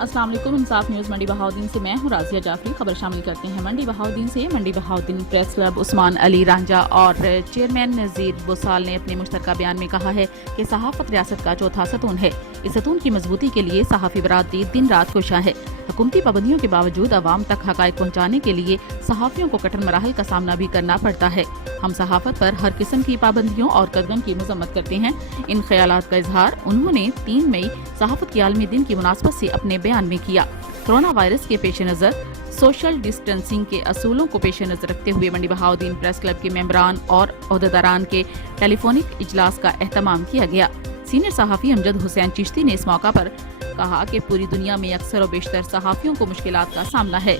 अस्सलाम वालेकुम। इंसाफ न्यूज़ मंडी बहाउद्दीन से मैं हूँ राजिया जाफरी। खबर शामिल करते हैं मंडी बहाउद्दीन से। मंडी बहाउद्दीन प्रेस क्लब उस्मान अली रांझा और चेयरमैन नज़ीर बुसाल ने अपने मुश्तरका बयान में कहा है कि सहाफ़त रियासत का चौथा सतून है। इस सतून की मजबूती के लिए सहाफ़ी बरादरी दिन रात कोशां है। हुकूमती पाबंदियों के बावजूद अवाम तक हक़ाइक़ पहुँचाने के लिए सहाफ़ियों को कठिन मराहल का सामना भी करना पड़ता है। हम सहाफ़त पर हर किस्म की पाबंदियों और कदगन की मज़म्मत करते हैं। इन ख्यालात का इजहार उन्होंने 3 मई सहाफ़त के आलमी दिन की मुनासबत से अपने बयान में किया। कोरोना वायरस के पेश नज़र सोशल डिस्टेंसिंग के असूलों को पेश नज़र रखते हुए मंडी बहाउद्दीन प्रेस क्लब के मेंबरान और ओहदेदारान के टेलीफोनिक इजलास का एहतमाम किया गया। सीनियर सहाफ़ी अमजद हुसैन चिश्ती ने इस मौका पर कहा कि पूरी दुनिया में अक्सर और बेशतर सहाफ़ियों को मुश्किलात का सामना है।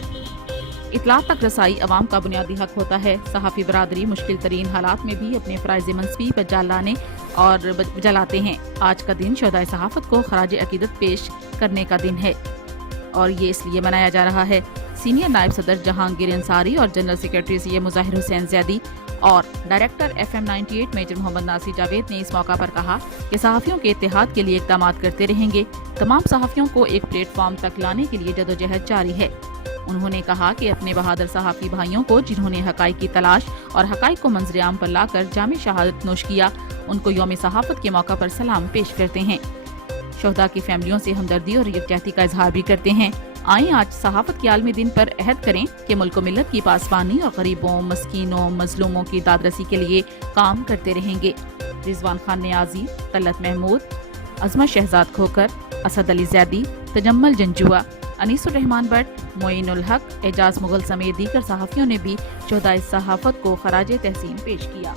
इत्तलात तक रसाई अवाम का बुनियादी हक होता है। सहाफ़ी बरादरी मुश्किल तरीन हालात में भी अपने फ़राइज़ मनसबी पर जालाने और जलाते हैं। आज का दिन शोहदाए सहाफ़त को खराज अकीदत पेश करने का दिन है और ये इसलिए मनाया जा रहा है। सीनियर नायब सदर जहांगीर अंसारी और जनरल सेक्रेटरी सैयद मुज़ाहिर हुसैन ज़ैदी और director FM 98 major Mohammad Nasir Javed ने इस मौका पर कहा कि सहाफ़ियों के इत्तेहाद के लिए इक़दामात करते रहेंगे। तमाम सहाफ़ियों को एक प्लेटफॉर्म तक लाने के लिए जदोजहद जारी है। उन्होंने कहा कि अपने बहादुर सहाफ़ी भाइयों को जिन्होंने हक़ाइक़ की तलाश और हक़ाइक़ को मंज़र आम पर लाकर जामे शहादत नोश किया, उनको यौम सहाफ़त के मौका पर सलाम पेश करते हैं। शोहदा की फैमिलियों से हमदर्दी और यकजहती का इजहार भी करते हैं। आइए आज सहाफ़त के आलमी दिन पर अहद करें कि मुल्क व मिल्लत की पासबानी और गरीबों, मस्कीनों, मजलूमों की दादरसी के लिए काम करते रहेंगे। रिजवान खान नियाजी, तलत महमूद, अजमत शहजाद खोकर, असद अली ज़ैदी, तजम्मल जंजुआ, अनीसुर रहमान भट्ट, मोइनुल हक, एजाज मुगल समेत दीगर सहाफ़ियों ने भी शोहदाए सहाफ़त को खराज तहसीन पेश किया।